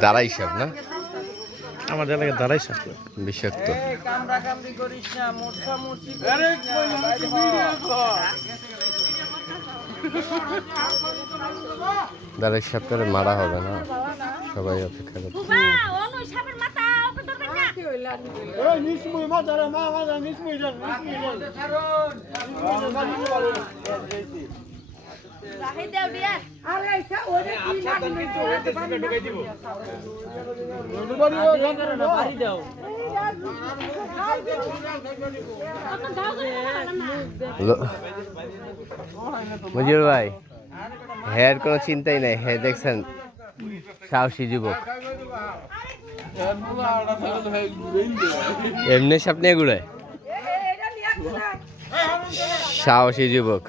দাঁড়াই সব না? আমাদের এলাকায় দাঁড়াই সব বিষাক্ত। কামড়া কামড়ি করিস না। মোরসা মুরসি করিস না বাইরে দাঁড়াই সপ্তাহে মারা হবে না সবাই অপেক্ষা করছে বাবা রাহে না লো- ভাই হ্যার কোনো চিন্তাই নাই হ্যাঁ দেখছেন? সাহসী যুবক। এমনি স্বপ্নে এগুলো সাহসী যুবক।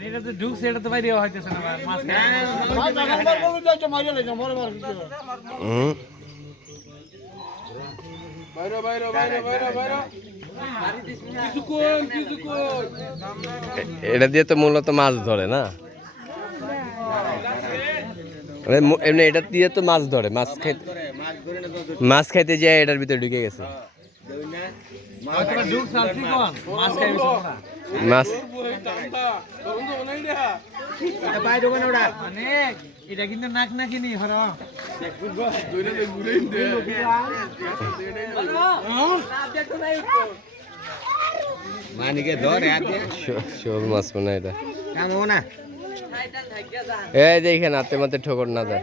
এটা তো ঢুকছে এটা তো বাইরে হইতেছে না মাছ হুম এ- এটা দিয়ে তো মূলত মাছ ধরে না? মানে এমনি এটা দিয়ে তো মাছ ধরে মাছ খাইতে মাছ ধরে না মাছ খাইতে যায় এটার ভিতরে ঢুকে গেছে। দেই না হয়তো ঢুকছে আর কি কোন? মাছ এটা না মানে কিন্তু নাক নাকিনি হর। মানিকে ধর শোল মাছ মনে হয় এটা। না এই দেখেন হাতে মাতে ঠোকর না যায়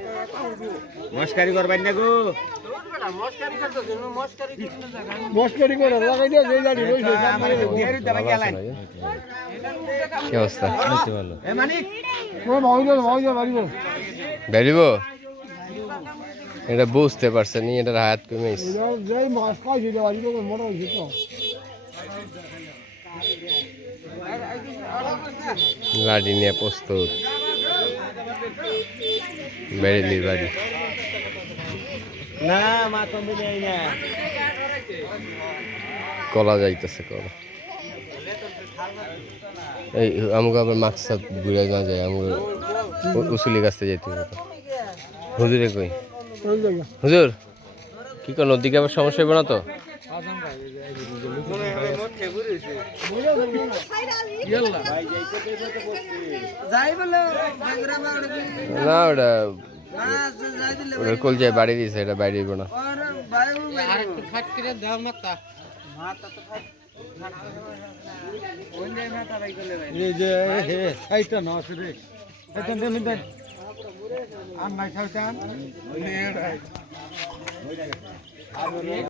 মস্কারি করবেন না গো। বেরিব? এটা বুঝতে পারছে নি এটার হাত কমে। লাঠি নিয়ে প্রস্তুত। বেরিলির বাড়ি। না মা কমবে নেই না। কলা যাইতেছে কলা। এই আমাকে আবার মাকসাদ ঘুরে না যায় আমাকে উসুলি কাছতে যাইতে হবে। হুজুরে কই? হুজুর কি কোন নদীকে আবার সমস্যা হবে না তো? না ওটা যাই দিলে ওটা কলজায় বাড়ি দিয়েছে এটা বাইরে দিব না আর বাইরে আর একটু ফাট করে দাও মাথা এই যে হে সাইটা না আসলে এটা দেন দেন আর নাই সাইটা